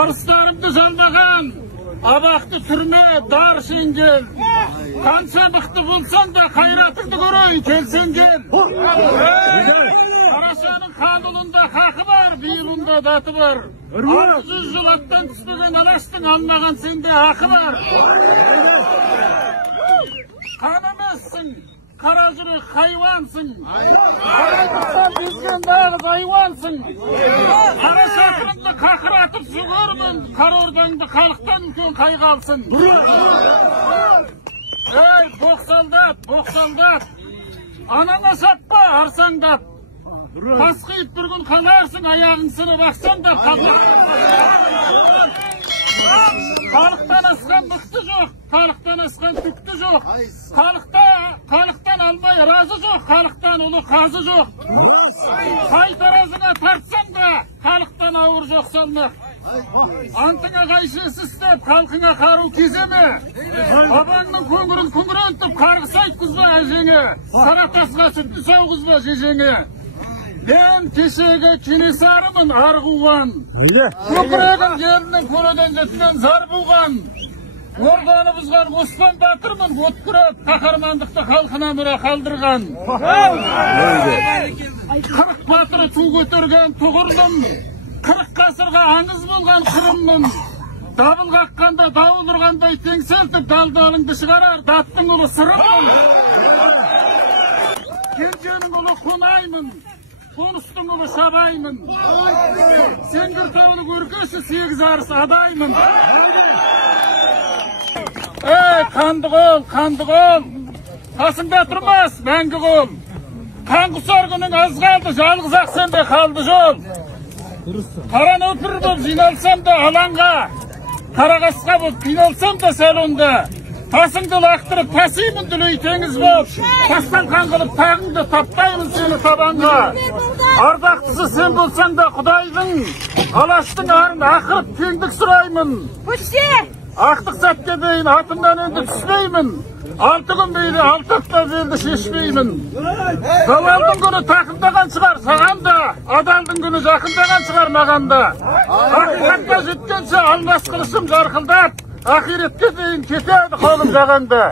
Arıslarımды жалдаған, абақты түрме дар шеңгел. Қанша мықты болсаң да қайратыңды көрей келсең кел. Қарашаның қанұлында хақы бар, бүйірінде даты бар. 600 жыл аттан түспеген алаштың алмаған сенде ақы бар. Қан емессің, қара жүрек хайуансың. Қарайтықтан безген нағыз айуансың. Қара шақырымды қақыратып сүгермін, қара ордаңды халықтан үлкен қайғы алсын. Ей, боқсалдат, анаңа шаппа, арсаңдап. Тас қиып бір күн қаларсың, аяғың сынып ақсаңдап. Халықтан асқан мықты жоқ, халықтан асқан түкті жоқ. Халықтан алмай разы жоқ, халықтан ұлы қазы жоқ. Қай таразыңа тартсаң да, халықтан ауыр жоқ салмақ. Антыңа қайшысы істеп, халқыңа қару кеземе. Бабаңның көңірін күңірентіп, қарғыс айтқызба әжеңе. Қара тасқа сүтті сауғызба жежеңе. Мен кешегі Кенесарымын арғуған. Көкірегім елінің көледен жеткен зар буған. Орданы бұзған Оспан батырмын, өткіріп, қаһармандықты халқына мұра қалдырған. 40 батыры ту көтерген тұғырмын. 40 ғасырға аңыз болған қырыммын. Дабыл қаққанда, дауыл ұрғандай теңселтіп, далдалыңды шығарар, даттың ұлы сырыммын. Кенженің ұлы қонаймын. Қоныстың ұлы шабаймын. Сеңгір таулы көркеші 8 арыс адаймын. Ей, қанды қол. Қасыңда тұрмас, мәңгі қол. Қан құсар күнің аз қалды, жалғыз ақ сенде қалды жол. Қара нөпір болып жиналсам да алаңға, қара қасқа болып қиналсам да салонда. Тасыңды лақтырып, тасимын дүлей теңіз болып. Тастан қан қылып, тағыңды таптаймын сені табанға. Ардақтысы сен болсаң да Құдайдың, алаштың арын ақырып теңдік сұраймын. Ақтық сәтке дейін атымдан енді түспеймін. 6 күн бейді алтатта белді шешпеймін. Залалдың күні тақымдаған шығар саған да, адалдың күні жақындаған шығар маған да. Ақиқатқа жеткенше алмас қылышым жарқылдап, ақиретке дейін кетеді қолым жағаңда.